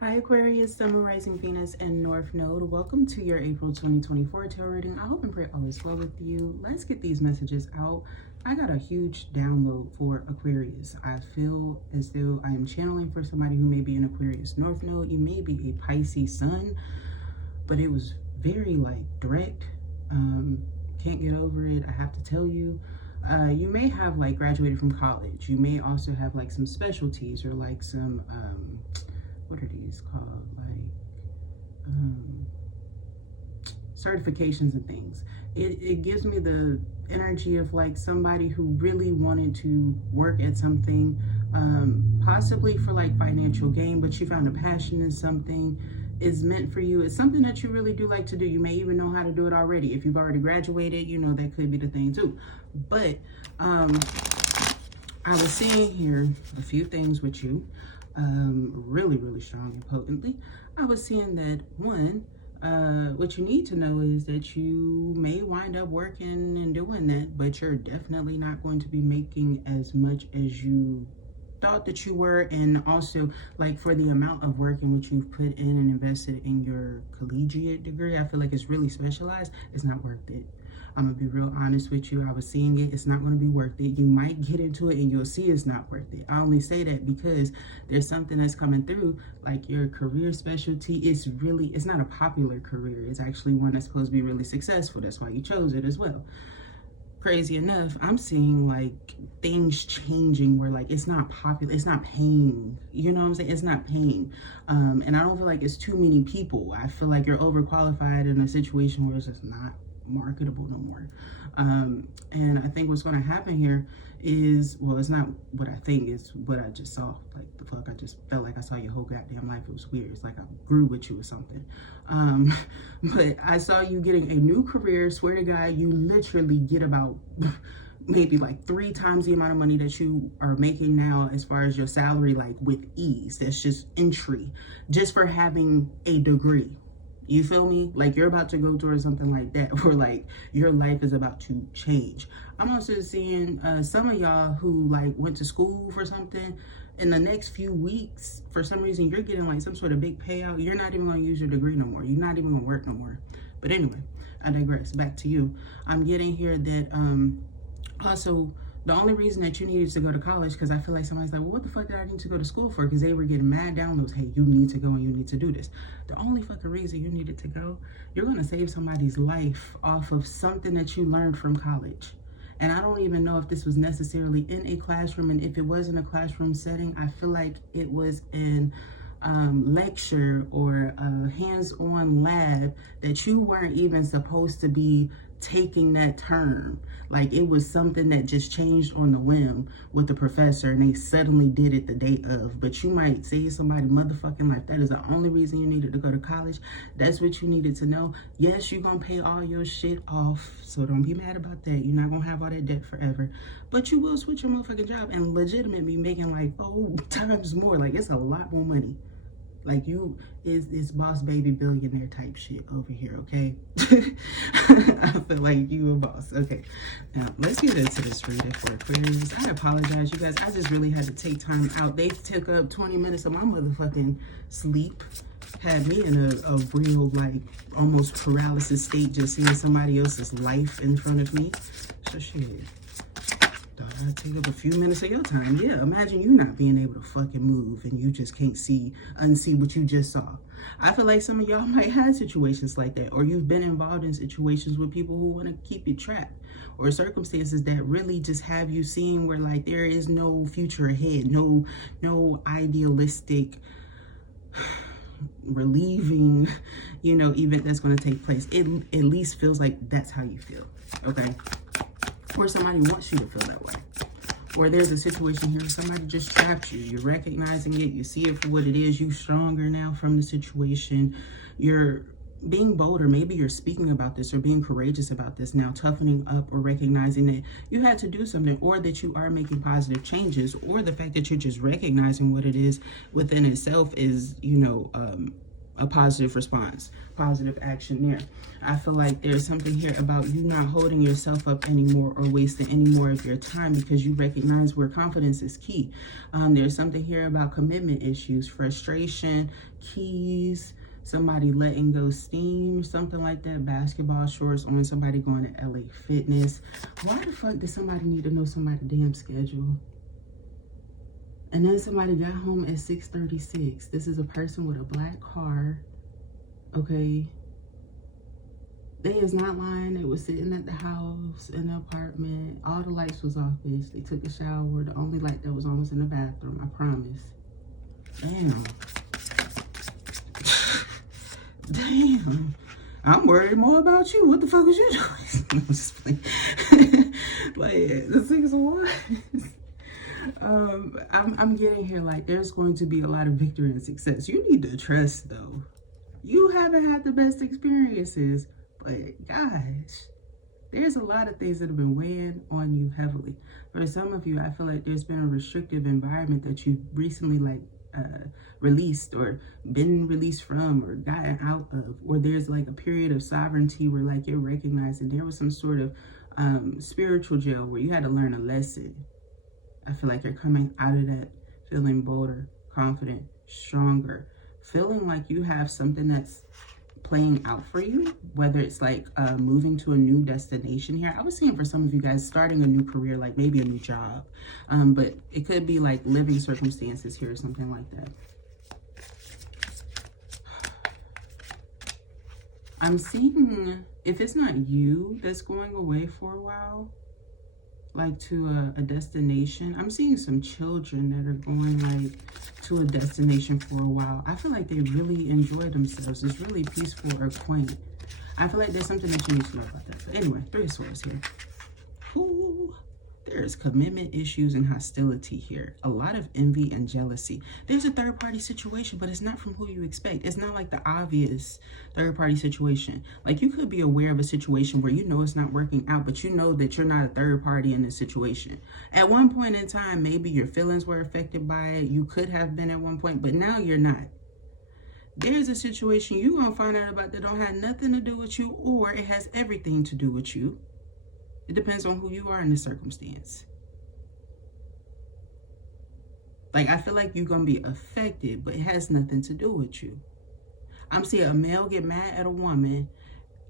Hi Aquarius, Sun, Rising, Venus, and North Node. Welcome to your April 2024 tarot reading. I hope and pray all is well with you. Let's get these messages out. I got a huge download for Aquarius. I feel as though I am channeling for somebody who may be an Aquarius North Node. You may be a Pisces Sun, but it was very direct. Can't get over it. I have to tell you. You may have graduated from college. You may also have some specialties or some what are these called, certifications and things. It gives me the energy of somebody who really wanted to work at something, possibly for financial gain, but you found a passion in something. Is meant for you. It's something that you really do like to do. You may even know how to do it already. If you've already graduated, that could be the thing too. But I was seeing here a few things with you, really strong and potently. I was seeing that one, what you need to know is that you may wind up working and doing that, but you're definitely not going to be making as much as you thought that you were. And also for the amount of work in which you've put in and invested in your collegiate degree, I feel like it's really specialized. It's not worth it. I'm gonna be real honest with you. I was seeing it. It's not going to be worth it. You might get into it and you'll see it's not worth it. I only say that because there's something that's coming through, your career specialty. It's not a popular career. It's actually one that's supposed to be really successful. That's why you chose it as well. Crazy enough, I'm seeing things changing where it's not popular, it's not paying, you know what I'm saying? It's not paying. And I don't feel like it's too many people. I feel like you're overqualified in a situation where it's just not marketable no more. And I think what's going to happen here is, well, it's not what I think, it's what I just saw. The fuck, I just felt like I saw your whole goddamn life. It was weird. It's like I grew with you or something. But I saw you getting a new career. Swear to God, you literally get about maybe 3 times the amount of money that you are making now as far as your salary, with ease. That's just entry, just for having a degree. You feel me? You're about to go towards something like that where your life is about to change. I'm also seeing some of y'all who went to school for something. In the next few weeks, for some reason, you're getting some sort of big payout. You're not even going to use your degree no more. You're not even going to work no more. But anyway, I digress. Back to you. I'm getting here that also, the only reason that you needed to go to college, because I feel like somebody's like, well, what the fuck did I need to go to school for? Because they were getting mad downloads. Hey, you need to go and you need to do this. The only fucking reason you needed to go, you're going to save somebody's life off of something that you learned from college. And I don't even know if this was necessarily in a classroom. And if it was in a classroom setting, I feel like it was in lecture or a hands-on lab that you weren't even supposed to be taking that term. It was something that just changed on the whim with the professor and they suddenly did it the day of. But you might save somebody motherfucking life. That is the only reason you needed to go to college. That's what you needed to know. Yes, you're gonna pay all your shit off, so don't be mad about that. You're not gonna have all that debt forever, but you will switch your motherfucking job and legitimately be making 4 times more. It's a lot more money. You is boss baby billionaire type shit over here, okay? I feel like you a boss. Okay, now let's get into this reading for Aquarius. I apologize, you guys. I just really had to take time out. They took up 20 minutes of my motherfucking sleep. Had me in a real, almost paralysis state, just seeing somebody else's life in front of me. So shit. Thought I'd take up a few minutes of your time. Yeah, imagine you not being able to fucking move and you just can't unsee what you just saw. I feel like some of y'all might have situations like that, or you've been involved in situations with people who want to keep you trapped, or circumstances that really just have you seeing where there is no future ahead, no idealistic relieving, event that's going to take place. It at least feels like that's how you feel, okay? Or somebody wants you to feel that way. Or there's a situation here where somebody just trapped you. You're recognizing it. You see it for what it is. You're stronger now from the situation. You're being bolder. Maybe you're speaking about this or being courageous about this now, toughening up or recognizing that you had to do something, or that you are making positive changes, or the fact that you're just recognizing what it is within itself is, a positive response, positive action there. I feel like there's something here about you not holding yourself up anymore or wasting any more of your time because you recognize where confidence is key. There's something here about commitment issues, frustration, keys, somebody letting go steam, something like that, basketball shorts on, somebody going to LA Fitness. Why the fuck does somebody need to know somebody's damn schedule? And then somebody got home at 6:36. This is a person with a black car, okay? They is not lying. They was sitting at the house, in the apartment. All the lights was off, bitch. They took a shower. The only light that was on was in the bathroom, I promise. Damn. Damn. I'm worried more about you. What the fuck was you doing? I'm just playing. Like, the Six of Wands. I'm getting here like there's going to be a lot of victory and success. You need to trust though. You haven't had the best experiences, but gosh, there's a lot of things that have been weighing on you heavily. For some of you, I feel like there's been a restrictive environment that you've recently released or been released from or gotten out of, or there's like a period of sovereignty where like you're recognizing there was some sort of spiritual jail where you had to learn a lesson. I feel like you're coming out of that feeling bolder, confident, stronger, feeling like you have something that's playing out for you, whether it's like moving to a new destination here. I was seeing for some of you guys starting a new career, like maybe a new job, but it could be like living circumstances here or something like that. I'm seeing, if it's not you that's going away for a while, like to a destination, I'm seeing some children that are going like to a destination for a while. I feel like they really enjoy themselves. It's really peaceful or quaint. I feel like there's something that you need to know about that. But anyway, Three of Swords here. Ooh, there's commitment issues and hostility here. A lot of envy and jealousy. There's a third party situation, but it's not from who you expect. It's not like the obvious third party situation. Like you could be aware of a situation where you know it's not working out, but you know that you're not a third party in this situation. At one point in time, maybe your feelings were affected by it. You could have been at one point, but now you're not. There's a situation you're going to find out about that don't have nothing to do with you, or it has everything to do with you. It depends on who you are in the circumstance. Like, I feel like you're going to be affected, but it has nothing to do with you. I'm seeing a male get mad at a woman.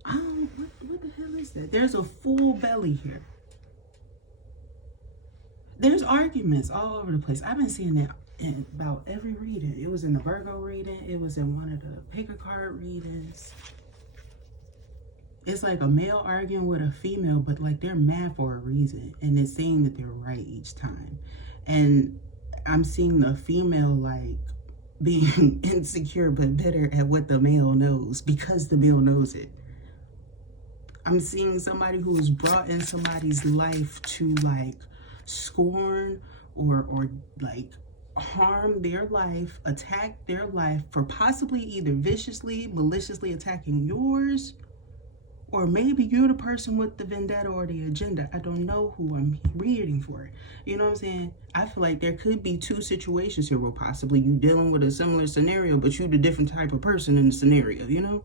What the hell is that? There's a full belly here. There's arguments all over the place. I've been seeing that in about every reading. It was in the Virgo reading. It was in one of the pick a card readings. It's like a male arguing with a female, but like they're mad for a reason. And it's saying that they're right each time. And I'm seeing the female like being insecure, but better at what the male knows because the male knows it. I'm seeing somebody who's brought in somebody's life to like scorn or like harm their life, attack their life for possibly either viciously, maliciously attacking yours, or maybe you're the person with the vendetta or the agenda. I don't know who I'm reading for. You know what I'm saying? I feel like there could be two situations here where possibly you dealing with a similar scenario, but you're the different type of person in the scenario, you know?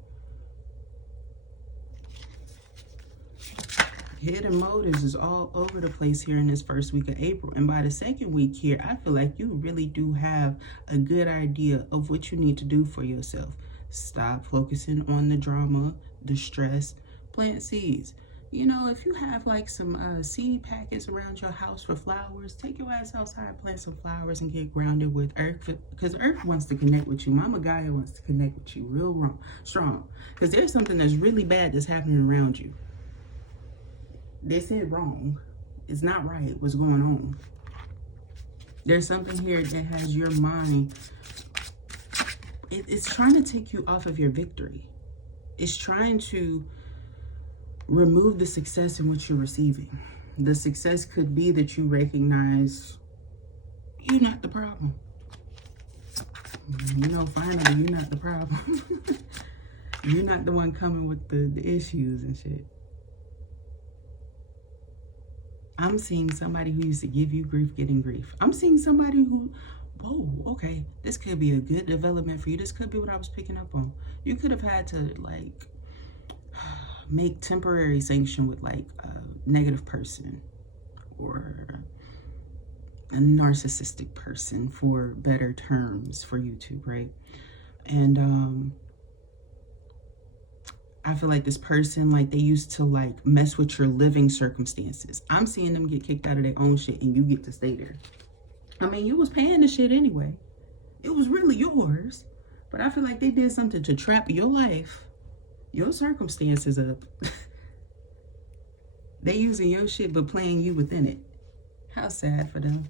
Hidden motives is all over the place here in this first week of April. And by the second week here, I feel like you really do have a good idea of what you need to do for yourself. Stop focusing on the drama, the stress. Plant seeds. You know, if you have like some seed packets around your house for flowers, take your ass outside, plant some flowers, and get grounded with Earth, because Earth wants to connect with you. Mama Gaia wants to connect with you real strong, because there's something that's really bad that's happening around you. They said wrong. It's not right what's going on. There's something here that has your mind. It's trying to take you off of your victory. It's trying to remove the success in which you're receiving. The success could be that you recognize you're not the problem. You know, finally, you're not the problem. You're not the one coming with the issues and shit. I'm seeing somebody who used to give you grief getting grief. I'm seeing somebody who whoa, okay, this could be a good development for you. This could be what I was picking up on. You could have had to like make temporary sanction with like a negative person or a narcissistic person for better terms for YouTube, right? And I feel like this person, like they used to like mess with your living circumstances. I'm seeing them get kicked out of their own shit and you get to stay there. I mean, you was paying the shit anyway. It was really yours. But I feel like they did something to trap your life, your circumstances up. They using your shit but playing you within it. How sad for them.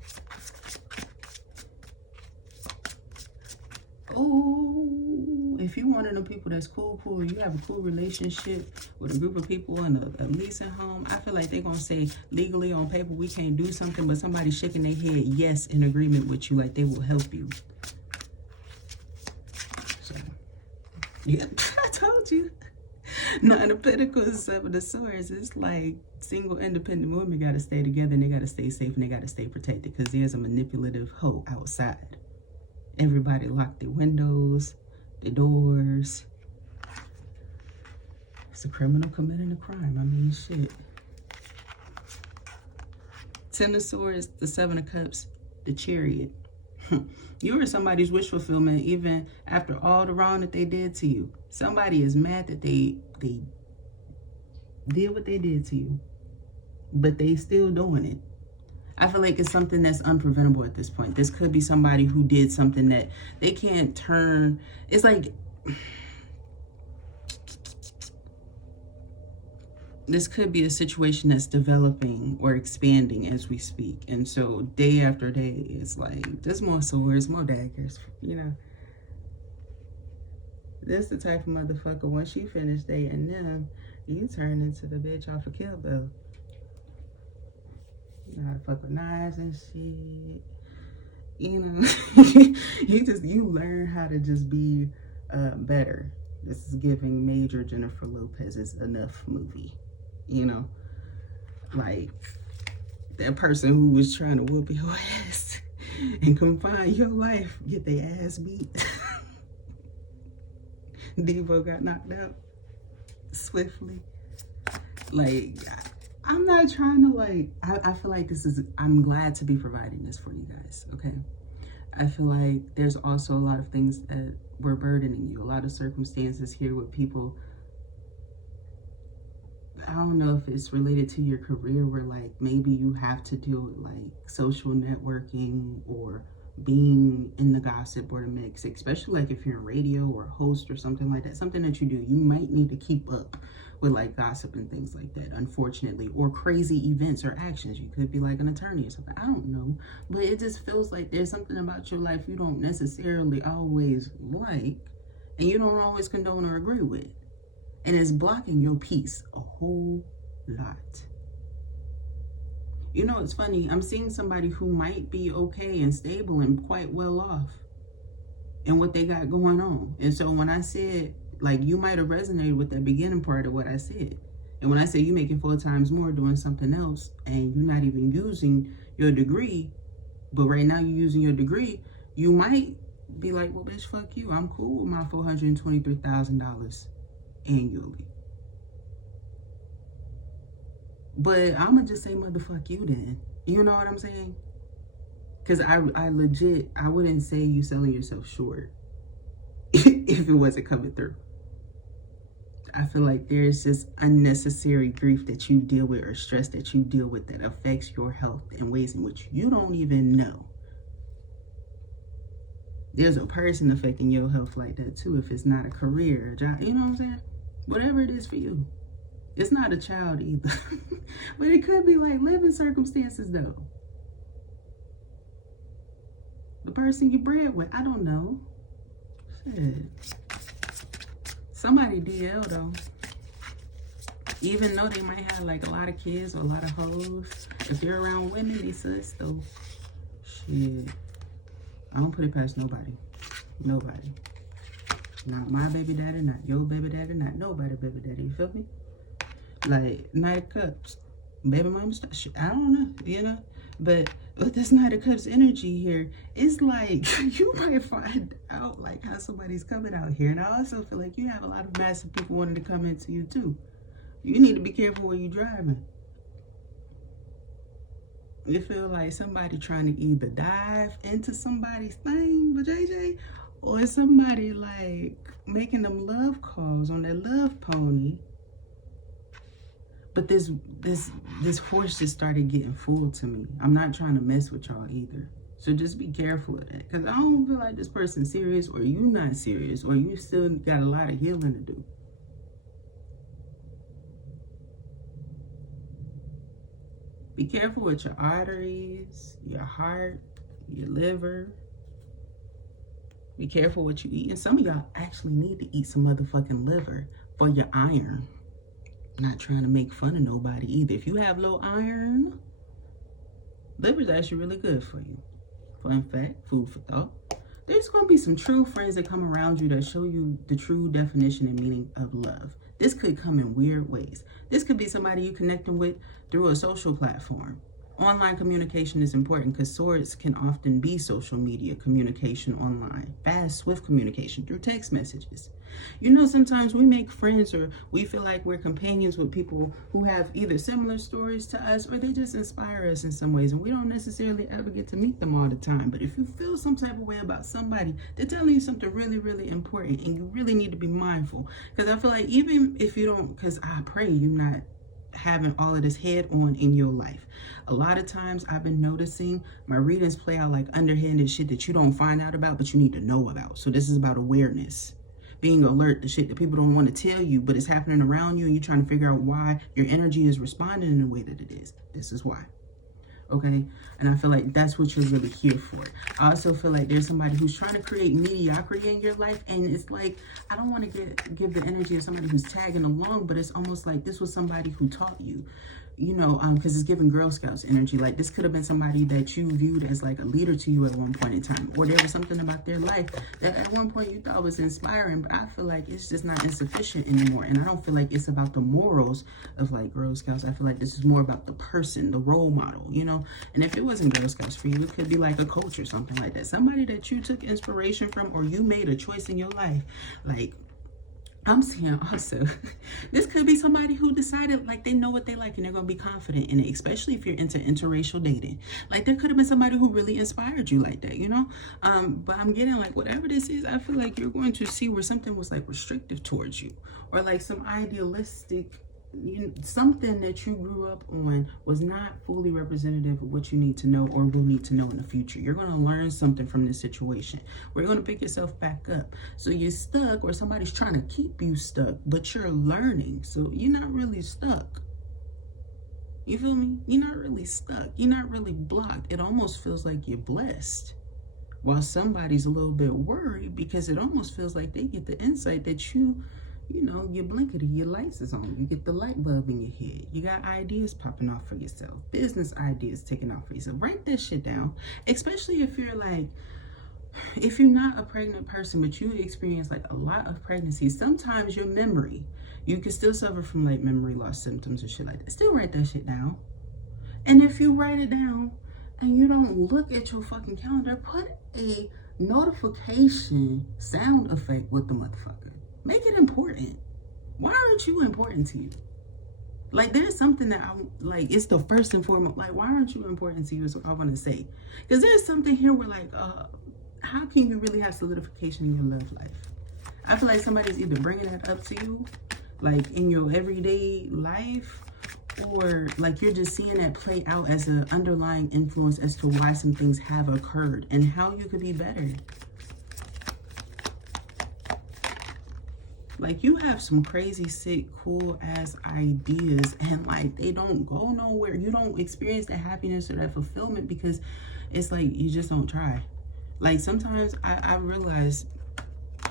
Oh, if you one of them people that's cool, you have a cool relationship with a group of people in a leasing home, I feel like they're going to say legally on paper we can't do something, but somebody shaking their head yes in agreement with you, like they will help you. So, yeah, I told you. Nine of Pentacles, Seven of Swords. It's like single independent women got to stay together and they got to stay safe and they got to stay protected because there's a manipulative hoe outside. Everybody locked their windows, their doors. It's a criminal committing a crime. I mean, shit. Ten of Swords, the Seven of Cups, the Chariot. You were somebody's wish fulfillment even after all the wrong that they did to you. Somebody is mad that they did what they did to you, but they still doing it. I feel like it's something that's unpreventable at this point. This could be somebody who did something that they can't turn. It's like, this could be a situation that's developing or expanding as we speak. And so day after day, it's like, there's more swords, more daggers, you know. This the type of motherfucker, once you finish dating them, you turn into the bitch off of Kill Bill. You know how to fuck with knives and shit. You know, you learn how to just be better. This is giving major Jennifer Lopez's Enough movie. You know, like that person who was trying to whoop your ass and confine your life, get their ass beat. Devo got knocked out swiftly. Like, I'm not trying to like, I feel like I'm glad to be providing this for you guys, okay? I feel like there's also a lot of things that were burdening you, a lot of circumstances here with people. I don't know if it's related to your career where like maybe you have to deal with like social networking or being in the gossip or the mix, especially like if you're in radio or a host or something like that, something that you do, you might need to keep up with like gossip and things like that, unfortunately, or crazy events or actions. You could be like an attorney or something, I don't know, but it just feels like there's something about your life you don't necessarily always like and you don't always condone or agree with, and it's blocking your peace a whole lot. You know, it's funny. I'm seeing somebody who might be okay and stable and quite well off in what they got going on. And so when I said, like, you might have resonated with that beginning part of what I said. And when I say you making 4 times more doing something else and you're not even using your degree, but right now you're using your degree, you might be like, well, bitch, fuck you. I'm cool with my $423,000 annually. But I'm going to just say motherfuck you then. You know what I'm saying? Because I legit, I wouldn't say you selling yourself short if it wasn't coming through. I feel like there's just unnecessary grief that you deal with or stress that you deal with that affects your health in ways in which you don't even know. There's a person affecting your health like that too if it's not a career, a job, you know what I'm saying? Whatever it is for you. It's not a child either. But it could be like living circumstances though. The person you bred with, I don't know. Shit. Somebody DL though. Even though they might have like a lot of kids or a lot of hoes, if they're around women, they sus though. Shit. I don't put it past nobody. Nobody. Not my baby daddy, not your baby daddy, not nobody baby daddy. You feel me? Like, Knight of Cups, baby mama stuff. I don't know, you know? But But that's not a Cup's energy here. It's like you might find out like how somebody's coming out here. And I also feel like you have a lot of massive people wanting to come into you too. You need to be careful where you're driving. You feel like somebody trying to either dive into somebody's thing with JJ, or somebody like making them love calls on their love pony. But this horse just started getting full to me. I'm not trying to mess with y'all either. So just be careful of that. Because I don't feel like this person's serious, or you not serious, or you still got a lot of healing to do. Be careful with your arteries, your heart, your liver. Be careful what you eat. And some of y'all actually need to eat some motherfucking liver for your iron. Not trying to make fun of nobody either. If you have low iron, liver's actually really good for you. Fun fact, food for thought. There's going to be some true friends that come around you that show you the true definition and meaning of love. This could come in weird ways. This could be somebody you connecting with through a social platform. Online communication is important because swords can often be social media communication online. Fast, swift communication through text messages. You know, sometimes we make friends or we feel like we're companions with people who have either similar stories to us or they just inspire us in some ways. And we don't necessarily ever get to meet them all the time. But if you feel some type of way about somebody, they're telling you something really, really important. And you really need to be mindful. Because I feel like even if you don't, because I pray you're not having all of this head on in your life. A lot of times I've been noticing my readings play out like underhanded shit that you don't find out about, but you need to know about. So this is about awareness. Being alert to shit that people don't want to tell you, but it's happening around you and you're trying to figure out why your energy is responding in the way that it is. This is why. Okay? And I feel like that's what you're really here for. I also feel like there's somebody who's trying to create mediocrity in your life. And it's like, I don't want to give the energy of somebody who's tagging along, but it's almost like this was somebody who taught you. You know, because it's giving Girl Scouts energy. Like this could have been somebody that you viewed as like a leader to you at one point in time. Or there was something about their life that at one point you thought was inspiring. But I feel like it's just not insufficient anymore. And I don't feel like it's about the morals of like Girl Scouts. I feel like this is more about the person, the role model, you know. And if it wasn't Girl Scouts for you, it could be like a coach or something like that. Somebody that you took inspiration from or you made a choice in your life. Like, I'm seeing also, this could be somebody who decided like they know what they like and they're going to be confident in it, especially if you're into interracial dating. Like there could have been somebody who really inspired you like that, you know? But I'm getting like whatever this is, I feel like you're going to see where something was like restrictive towards you or like some idealistic, something that you grew up on was not fully representative of what you need to know or will need to know in the future. You're going to learn something from this situation. We're going to pick yourself back up. So you're stuck or somebody's trying to keep you stuck, but you're learning. So you're not really stuck. You feel me? You're not really stuck. You're not really blocked. It almost feels like you're blessed. While somebody's a little bit worried because it almost feels like they get the insight that you know, your blinkety, your lights is on. You get the light bulb in your head. You got ideas popping off for yourself. Business ideas taking off for yourself. Write that shit down. Especially if you're like, if you're not a pregnant person, but you experience like a lot of pregnancy, sometimes your memory, you can still suffer from like memory loss symptoms and shit like that. Still write that shit down. And if you write it down and you don't look at your fucking calendar, put a notification sound effect with the motherfucker. Make it important. Why aren't you important to you? Like there's something that I like, it's the first and foremost, like why aren't you important to you is what I want to say. Because there's something here where like, how can you really have solidification in your love life? I feel like somebody's either bringing that up to you, like in your everyday life, or like you're just seeing that play out as an underlying influence as to why some things have occurred and how you could be better. Like you have some crazy, sick, cool ass ideas and like they don't go nowhere. You don't experience that happiness or that fulfillment because it's like you just don't try. Like sometimes I realize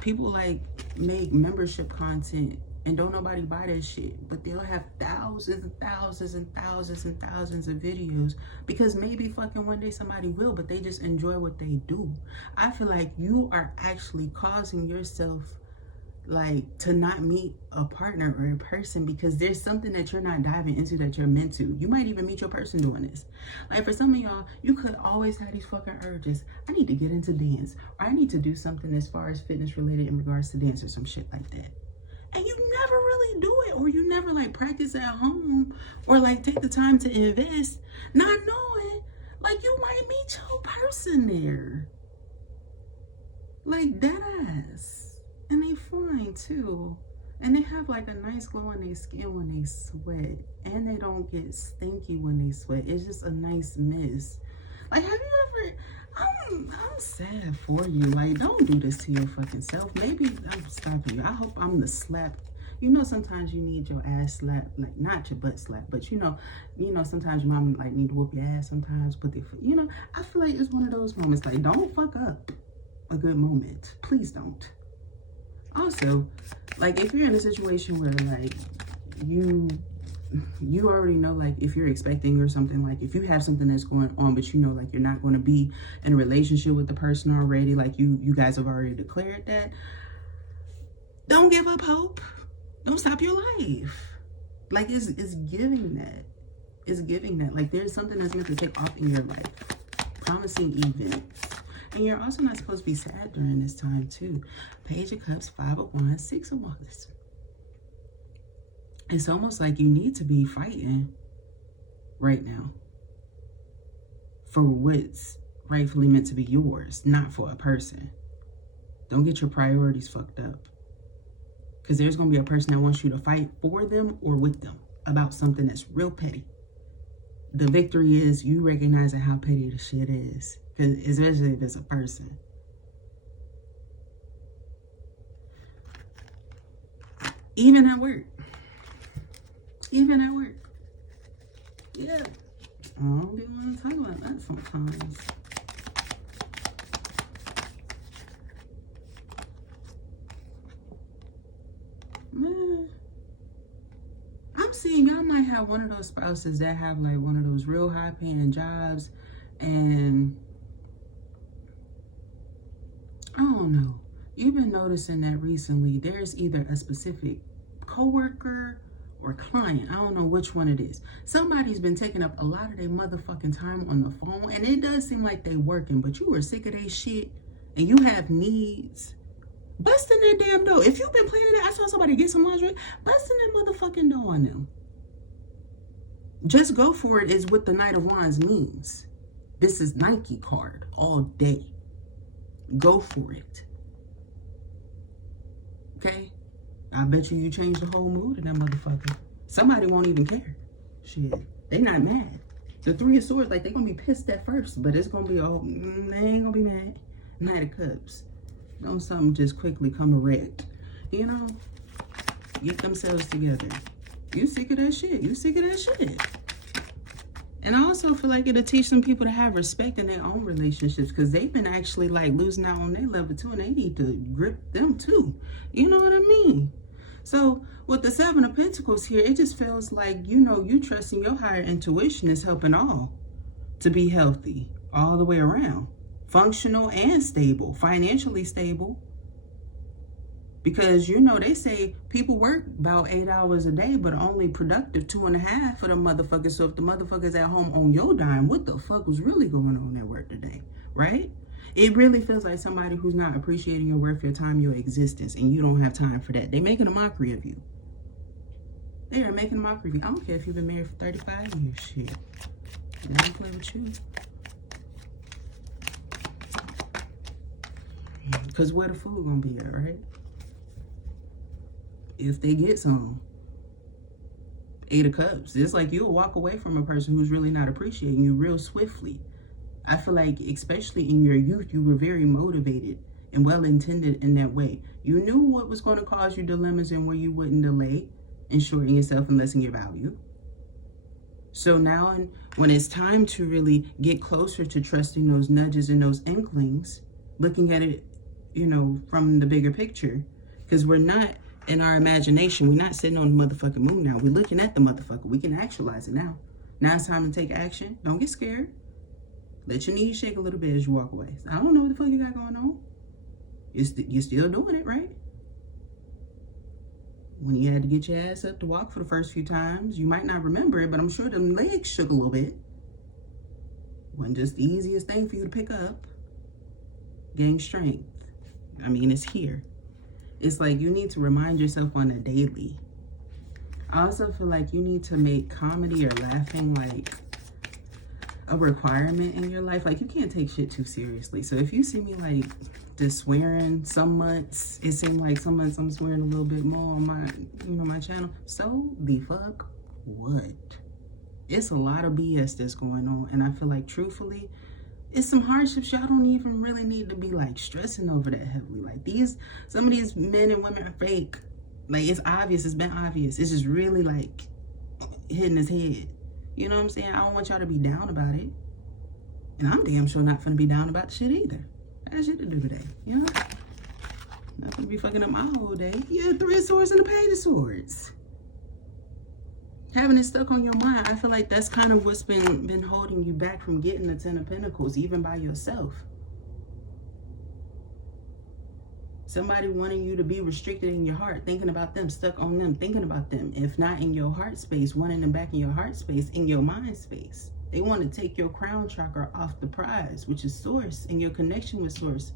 people like make membership content and don't nobody buy that shit, but they'll have thousands and thousands and thousands and thousands of videos because maybe fucking one day somebody will, but they just enjoy what they do. I feel like you are actually causing yourself like to not meet a partner or a person because there's something that you're not diving into that you're meant to. You might even meet your person doing this. Like for some of y'all, you could always have these fucking urges. I need to get into dance, or I need to do something as far as fitness related in regards to dance or some shit like that. And you never really do it, or you never like practice at home, or like take the time to invest, not knowing like you might meet your person there. Like that ass. And they fine too. And they have like a nice glow on their skin when they sweat. And they don't get stinky when they sweat. It's just a nice mist. Like, have you ever... I'm sad for you. Like, don't do this to your fucking self. Maybe I'm stopping you. I hope I'm the slap. You know, sometimes you need your ass slapped. Like, not your butt slapped. But, you know, sometimes your mom, like, need to whoop your ass sometimes. But, you know, I feel like it's one of those moments. Like, don't fuck up a good moment. Please don't. Also, like if you're in a situation where like you already know, like if you're expecting or something, like if you have something that's going on, but you know like you're not going to be in a relationship with the person already, like you guys have already declared that, don't give up hope. Don't stop your life. Like it's giving that. It's giving that. Like there's something that's meant to take off in your life. Promising events. And you're also not supposed to be sad during this time too. Page of Cups, 5 of Wands, 6 of Wands. It's almost like you need to be fighting right now for what's rightfully meant to be yours, not for a person. Don't get your priorities fucked up. Because there's going to be a person that wants you to fight for them or with them about something that's real petty. The victory is you recognizing how petty the shit is. Because especially if it's a person. Even at work. Even at work. Yeah. I don't be wanting to talk about that sometimes. Man. I'm seeing y'all might have one of those spouses that have like one of those real high paying jobs, and I don't know. You've been noticing that recently there's either a specific coworker or client. I don't know which one it is. Somebody's been taking up a lot of their motherfucking time on the phone, and it does seem like they working, but you are sick of their shit and you have needs. Busting that damn door. If you've been planning it, I saw somebody get some lingerie, busting that motherfucking door on them. Just go for it is what the Knight of Wands means. This is Nike card all day. Go for it. Okay? I bet you change the whole mood in that motherfucker. Somebody won't even care. Shit. They not mad. The 3 of Swords, like, they gonna be pissed at first, but it's gonna be all, they ain't gonna be mad. Knight of Cups. Don't something just quickly come erect. You know? Get themselves together. You sick of that shit. You sick of that shit. And I also feel like it'll teach some people to have respect in their own relationships, because they've been actually like losing out on their level too, and they need to grip them too. You know what I mean? So with the 7 of Pentacles here, it just feels like, you know, you trusting your higher intuition is helping all to be healthy all the way around. Functional and stable, financially stable. Because, you know, they say people work about 8 hours a day, but only productive 2.5 for the motherfuckers. So if the motherfuckers at home on your dime, what the fuck was really going on at work today, right? It really feels like somebody who's not appreciating your worth, your time, your existence, and you don't have time for that. They're making a mockery of you. They are making a mockery of you. I don't care if you've been married for 35 years, shit. They don't play with you. Because where the food gonna be at, right? If they get some. 8 of Cups. It's like you'll walk away from a person who's really not appreciating you real swiftly. I feel like, especially in your youth, you were very motivated and well-intended in that way. You knew what was going to cause you dilemmas and where you wouldn't delay in shorting yourself and lessen your value. So now, when it's time to really get closer to trusting those nudges and those inklings, looking at it, you know, from the bigger picture, because we're not in our imagination. We're not sitting on the motherfucking moon now. We're looking at the motherfucker. We can actualize it now. Now it's time to take action. Don't get scared. Let your knees shake a little bit as you walk away. I don't know what the fuck you got going on. You're still doing it, right? When you had to get your ass up to walk for the first few times, you might not remember it, but I'm sure them legs shook a little bit. Wasn't just the easiest thing for you to pick up. Gain strength. I mean, it's here. It's like you need to remind yourself on a daily. I also feel like you need to make comedy or laughing like a requirement in your life. Like, you can't take shit too seriously. So if you see me like just swearing, some months it seemed like some months I'm swearing a little bit more on my, my channel. So the fuck what? It's a lot of BS that's going on, and I feel like truthfully, it's some hardships y'all don't even really need to be like stressing over that heavily. Like some of these men and women are fake. Like, it's obvious, it's been obvious. It's just really like hitting his head. You know what I'm saying? I don't want y'all to be down about it. And I'm damn sure not finna be down about the shit either. I got shit to do today, you know? Not gonna be fucking up my whole day. Yeah, 3 of Swords and a Page of Swords. Having it stuck on your mind, I feel like that's kind of what's been holding you back from getting the 10 of Pentacles, even by yourself. Somebody wanting you to be restricted in your heart, thinking about them, stuck on them, thinking about them. If not in your heart space, wanting them back in your heart space, in your mind space. They want to take your crown chakra off the prize, which is Source, and your connection with Source,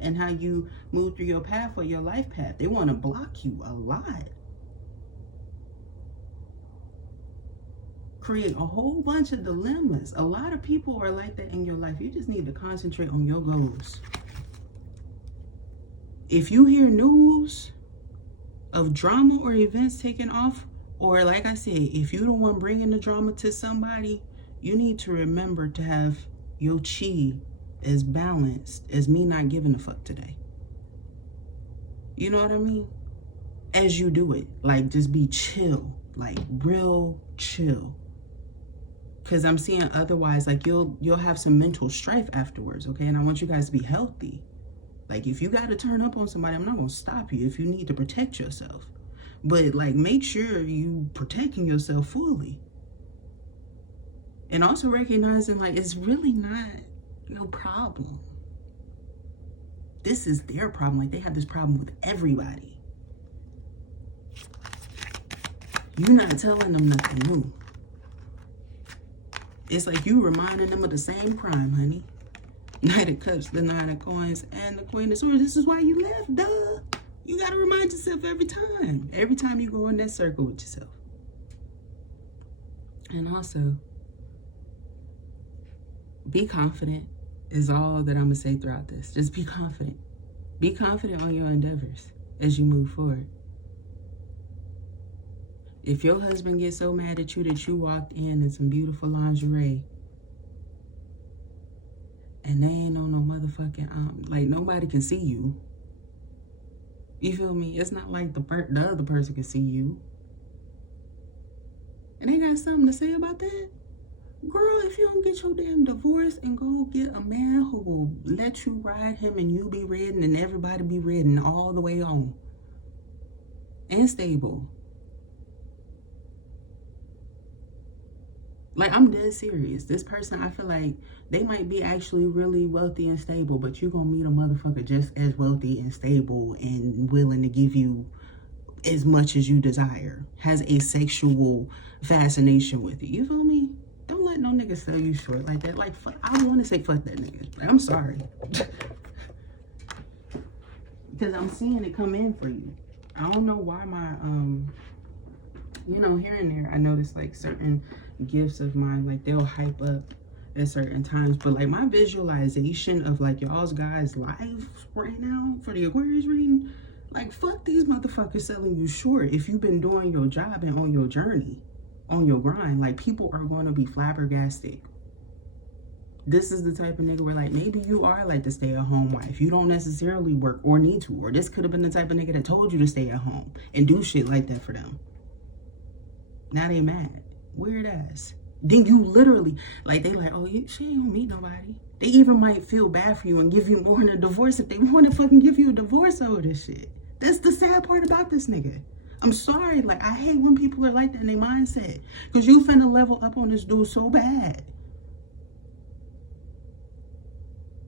and how you move through your path or your life path. They want to block you a lot. Create a whole bunch of dilemmas. A lot of people are like that in your life. You just need to concentrate on your goals. If you hear news of drama or events taking off, or like I said, if you're the one bringing the drama to somebody, you need to remember to have your chi as balanced as me not giving a fuck today. You know what I mean? As you do it, like, just be chill, like real chill. Because I'm seeing otherwise, like, you'll have some mental strife afterwards, okay? And I want you guys to be healthy. Like, if you got to turn up on somebody, I'm not going to stop you if you need to protect yourself. But, like, make sure you protecting yourself fully. And also recognizing, like, it's really not your problem. This is their problem. Like, they have this problem with everybody. You're not telling them nothing new. It's like you reminding them of the same crime, honey. Knight of Cups, the Nine of Coins, and the Queen of Swords. This is why you left, duh. You got to remind yourself every time. Every time you go in that circle with yourself. And also, be confident is all that I'm going to say throughout this. Just be confident. Be confident on your endeavors as you move forward. If your husband gets so mad at you that you walked in some beautiful lingerie and they ain't on no motherfucking, like, nobody can see you. You feel me? It's not like the other person can see you. And they got something to say about that? Girl, if you don't get your damn divorce and go get a man who will let you ride him and you be riding and everybody be riding all the way on. And stable. Like, I'm dead serious. This person, I feel like they might be actually really wealthy and stable, but you're going to meet a motherfucker just as wealthy and stable and willing to give you as much as you desire. Has a sexual fascination with you. You feel me? Don't let no nigga sell you short like that. Like, fuck, I don't want to say fuck that nigga. Like, I'm sorry. Because I'm seeing it come in for you. I don't know why my, here and there, I notice, like, certain gifts of mine, like, they'll hype up at certain times, but, like, my visualization of, like, y'all's guys' life right now for the Aquarius reading, like, fuck these motherfuckers selling you short if you've been doing your job and on your journey, on your grind. Like, people are going to be flabbergasted. This is the type of nigga where, like, maybe you are like the stay-at-home wife. You don't necessarily work or need to, or this could have been the type of nigga that told you to stay at home and do shit like that for them. Now they mad. Weird ass. Then you literally, like, they like, oh, she ain't gonna meet nobody. They even might feel bad for you and give you more than a divorce if they want to fucking give you a divorce over this shit. That's the sad part about this nigga. I'm sorry. Like, I hate when people are like that in their mindset. Because you finna level up on this dude so bad.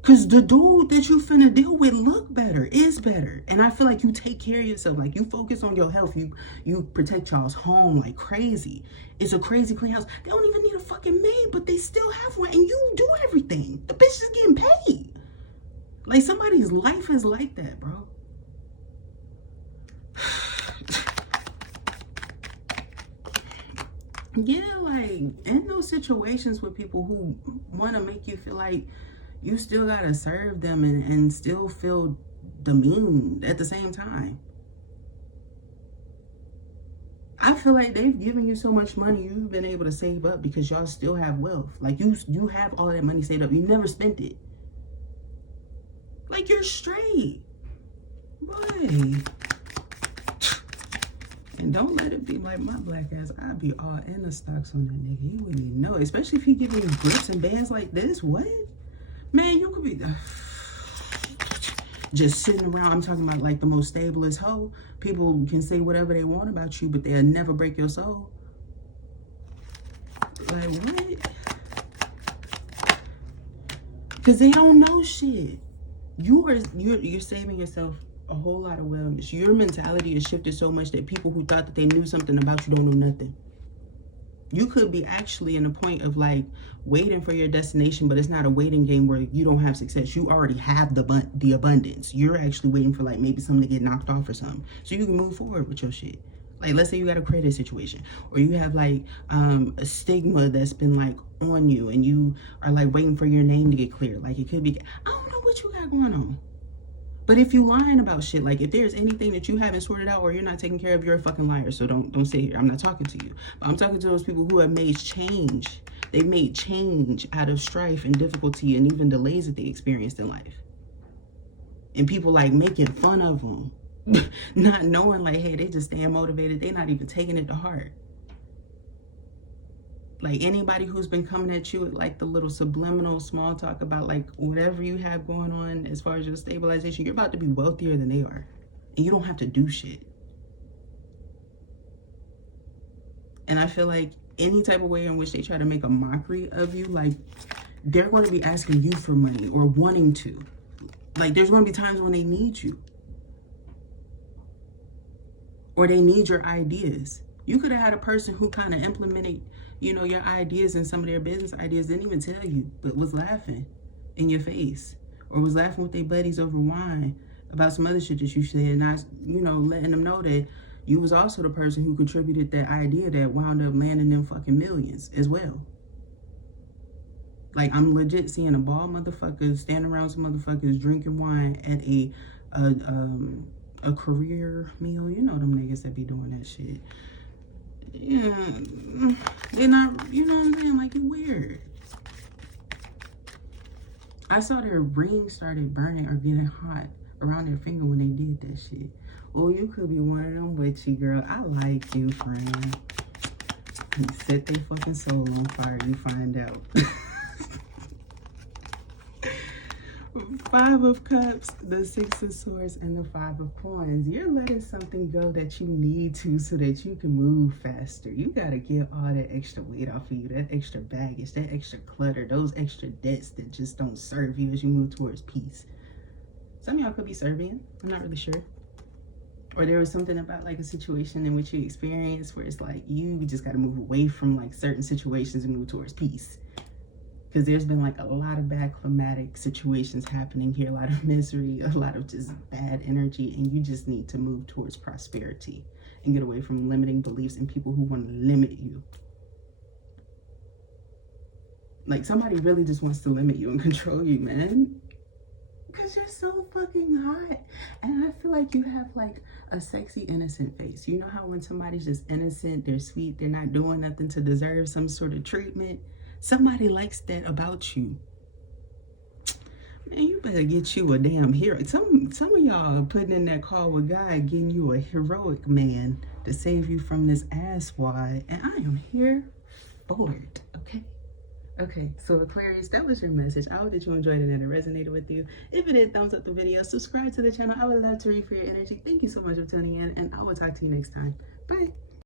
Because the dude that you finna deal with look better, is better. And I feel like you take care of yourself. Like, you focus on your health. You protect y'all's home like crazy. It's a crazy clean house. They don't even need a fucking maid, but they still have one. And you do everything. The bitch is getting paid. Like, somebody's life is like that, bro. Yeah, like, in those situations with people who want to make you feel like you still gotta serve them and still feel demeaned at the same time. I feel like they've given you so much money, you've been able to save up because y'all still have wealth. Like, you have all that money saved up. You never spent it. Like, you're straight. Boy. And don't let it be like my black ass. I'd be all in the stocks on that nigga. You wouldn't even know. Especially if he giving you grips and bands like this. What? Man, you could be just sitting around. I'm talking about like the most stablest hoe. People can say whatever they want about you, but they'll never break your soul. Like, what? Because they don't know shit. You're saving yourself a whole lot of wellness. Your mentality has shifted so much that people who thought that they knew something about you don't know nothing. You could be actually in a point of like waiting for your destination, but it's not a waiting game where you don't have success. You already have the abundance. You're actually waiting for like maybe something to get knocked off or something, so you can move forward with your shit. Like, let's say you got a credit situation, or you have like a stigma that's been like on you, and you are like waiting for your name to get clear. Like, it could be, I don't know what you got going on. But if you lying about shit, like if there's anything that you haven't sorted out or you're not taking care of, you're a fucking liar. So don't sit here. I'm not talking to you. But I'm talking to those people who have made change. They've made change out of strife and difficulty and even delays that they experienced in life. And people like making fun of them. Not knowing like, hey, they just staying motivated. They're not even taking it to heart. Like, anybody who's been coming at you with like the little subliminal small talk about like whatever you have going on as far as your stabilization, you're about to be wealthier than they are. And you don't have to do shit. And I feel like any type of way in which they try to make a mockery of you, like, they're going to be asking you for money or wanting to. Like, there's going to be times when they need you. Or they need your ideas. You could have had a person who kind of implemented, you know, your ideas and some of their business ideas, didn't even tell you, but was laughing in your face, or was laughing with their buddies over wine about some other shit that you said, and not, you know, letting them know that you was also the person who contributed that idea that wound up landing them fucking millions as well. Like, I'm legit seeing a bald motherfucker standing around some motherfuckers drinking wine at a career meal. You know them niggas that be doing that shit. Yeah, they're not, you know what I'm saying? Like, it's weird. I saw their ring started burning or getting hot around their finger when they did that shit. Oh, you could be one of them witchy girl. I like you, friend. You set their fucking soul on fire, you find out. 5 of Cups, the 6 of Swords, and the 5 of Coins. You're letting something go that you need to so that you can move faster. You got to get all that extra weight off of you, that extra baggage, that extra clutter, those extra debts that just don't serve you as you move towards peace. Some of y'all could be Serbian. I'm not really sure. Or there was something about like a situation in which you experienced where it's like you just got to move away from like certain situations and move towards peace. Because there's been like a lot of bad climatic situations happening here, a lot of misery, a lot of just bad energy, and you just need to move towards prosperity and get away from limiting beliefs and people who want to limit you. Like, somebody really just wants to limit you and control you, man. Because you're so fucking hot. And I feel like you have like a sexy, innocent face. You know how when somebody's just innocent, they're sweet, they're not doing nothing to deserve some sort of treatment? Somebody likes that about you. Man, you better get you a damn hero. Some of y'all are putting in that call with God, getting you a heroic man to save you from this asswad. And I am here for it, okay? Okay, so Aquarius, that was your message. I hope that you enjoyed it and it resonated with you. If it did, thumbs up the video. Subscribe to the channel. I would love to read for your energy. Thank you so much for tuning in, and I will talk to you next time. Bye.